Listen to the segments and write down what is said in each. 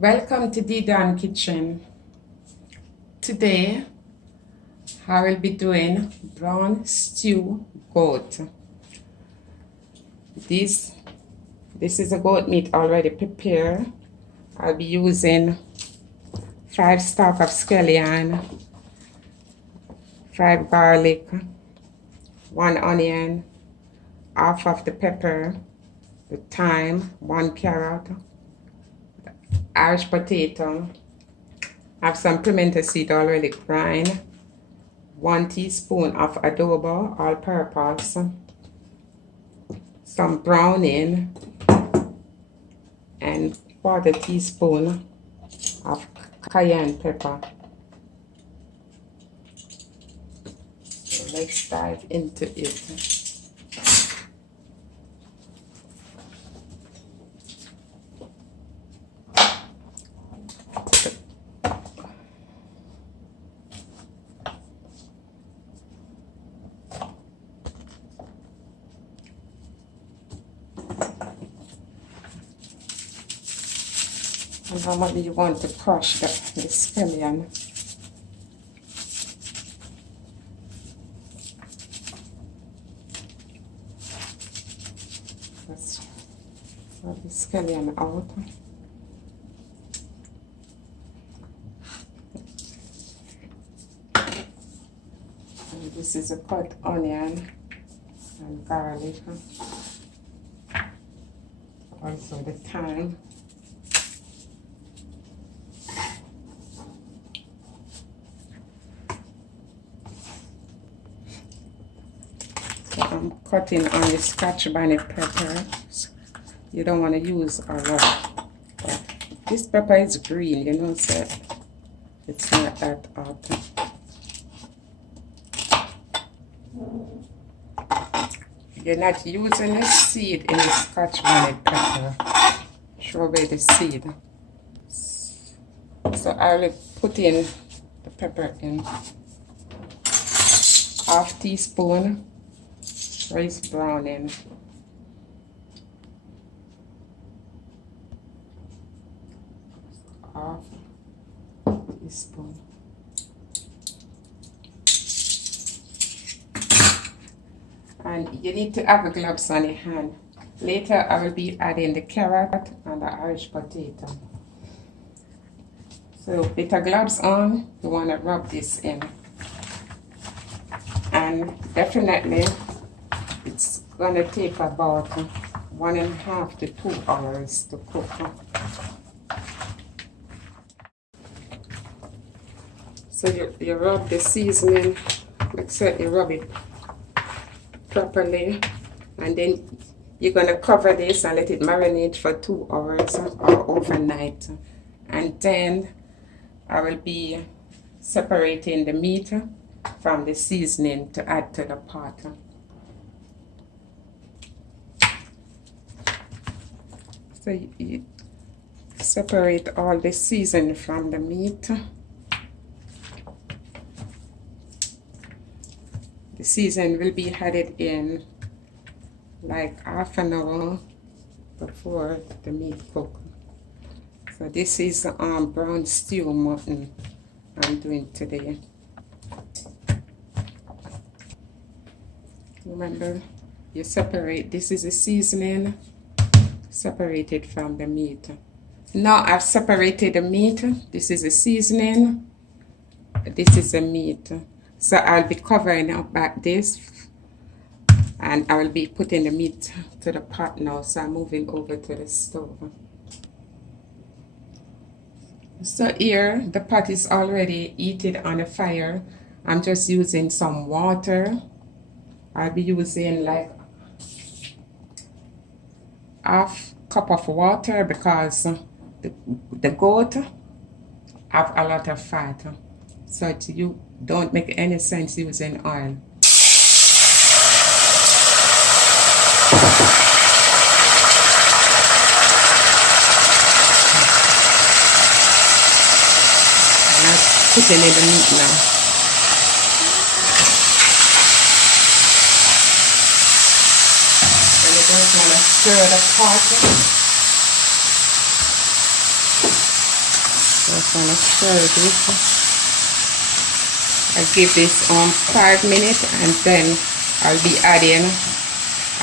Welcome to the Dan Kitchen. Today I will be doing brown stew goat. This is a goat meat already prepared. I'll be using 5 stalk of scallion, 5 garlic, 1 onion, half of the pepper, the thyme, 1 carrot, Irish potato. I have some pimento seed already grind, 1 teaspoon of adobo, all purpose, some browning, and 1/4 teaspoon of cayenne pepper. So let's dive into it. And normally you want to crush the scallion. Let's rub the scallion out. And this is a cut onion and garlic. Also the thyme. I'm cutting on the scotch bonnet pepper. You don't want to use a lot. But this pepper is green, you know, so it's not that hot. You're not using a seed in the scotch bonnet pepper. Throw away the seed. So I will put in the pepper in. 1/2 teaspoon rice browning, 1/2 teaspoon, and you need to have the gloves on your hand. Later I will be adding the carrot and the Irish potato. So with the gloves on, you want to rub this in, and definitely it's gonna take about 1.5 to 2 hours to cook. So you rub the seasoning, like so you rub it properly, and then you're gonna cover this and let it marinate for 2 hours or overnight. And then I will be separating the meat from the seasoning to add to the pot. So you separate all the seasoning from the meat. The seasoning will be added in like half an hour before the meat cook. So this is brown stew mutton I'm doing today. Remember, you separate, this is the seasoning, separate it from the meat. Now I've separated the meat. This is the seasoning, this is the meat. So I'll be covering up back this, and I will be putting the meat to the pot now. So I'm moving over to the stove. So here the pot is already heated on the fire. I'm just using some water. I'll be using like 1/2 cup of water because the goat have a lot of fat. So you don't make any sense using oil. And I'm putting in the meat now. And you just want to stir the pot. Just want to stir this. I'll give this 5 minutes, and then I'll be adding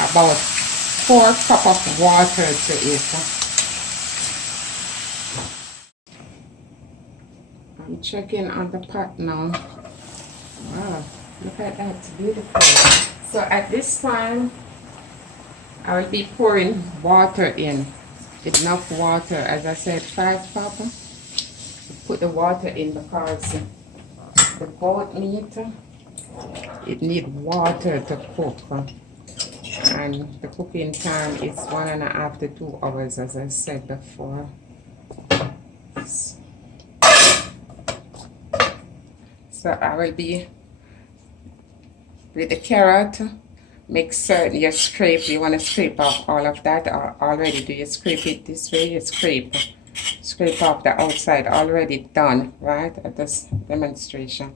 about 4 cups of water to it. I'm checking on the pot now. Wow, look at that, it's beautiful. So at this time, I will be pouring water in. Enough water, as I said, 5 cups. Put the water in because the goat meat, it needs water to cook. And the cooking time is 1.5 to 2 hours, as I said before. So I will be with the carrot. Make certain you scrape. You want to scrape off all of that already. Do you scrape it this way? You scrape off the outside. Already done, right? At this demonstration.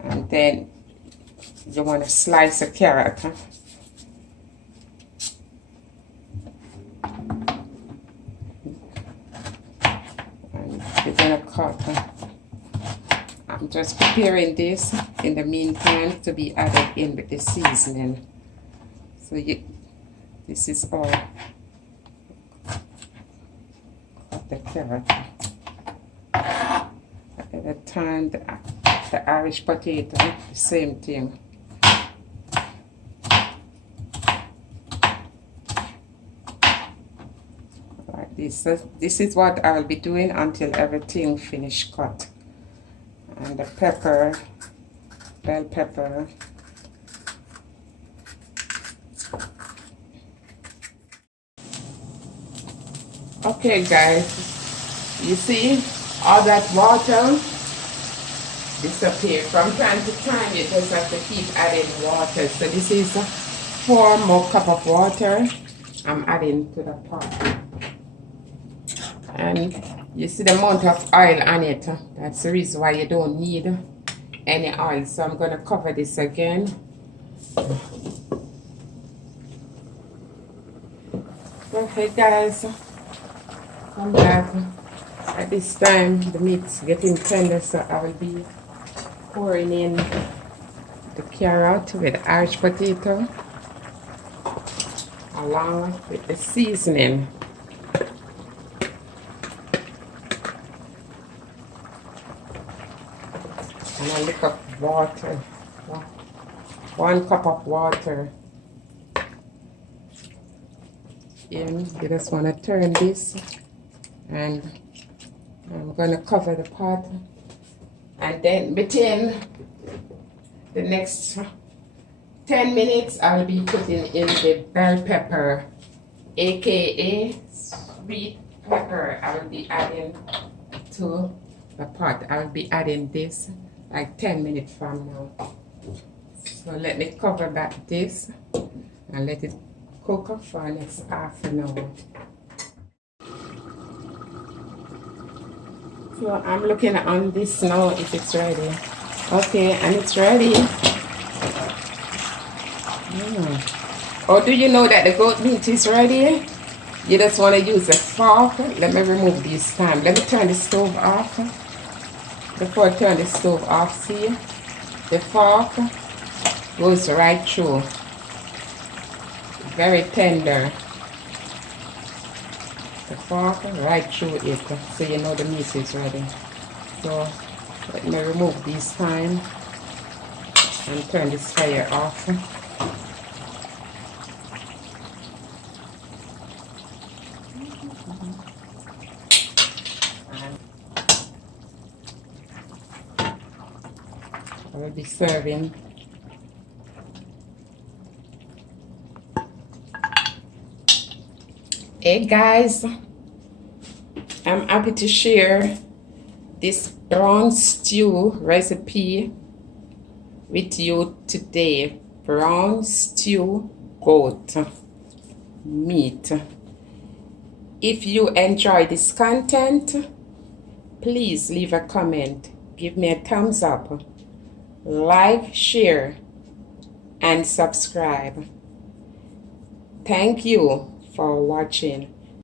And then you want to slice a carrot. And you're going to cut. I'm just preparing this in the meantime to be added in with the seasoning. So this is all of the carrot. At the time, the Irish potato, the same thing. Like this. So this is what I will be doing until everything finished cut. And the pepper, bell pepper. Okay guys, you see all that water disappear. From time to time you just have to keep adding water. So this is 4 more cups of water I'm adding to the pot. And you see the amount of oil on it. That's the reason why you don't need any oil. So I'm going to cover this again. Okay guys, come back. At this time the meat's getting tender, so I will be pouring in the carrot with the Irish potato along with the seasoning. And a little of water, 1 cup of water in. You just want to turn this, and I'm going to cover the pot, and then between the next 10 minutes I'll be putting in the bell pepper, aka sweet pepper. I will be adding to the pot. I will be adding this like 10 minutes from now. So let me cover back this and let it cook for the next half an hour. So I'm looking on this now if it's ready. Okay, and it's ready. Oh, do you know that the goat meat is ready? You just want to use a fork. Let me remove this time. Let me turn the stove off. Before I turn the stove off, see, the fork goes right through. Very tender. The fork right through it, so you know the meat is ready. So let me remove this time and turn this fire off. I will be serving. Hey guys, I'm happy to share this brown stew recipe with you today. Brown stew goat meat. If you enjoy this content, please leave a comment, give me a thumbs up, like, share, and subscribe. Thank you for watching.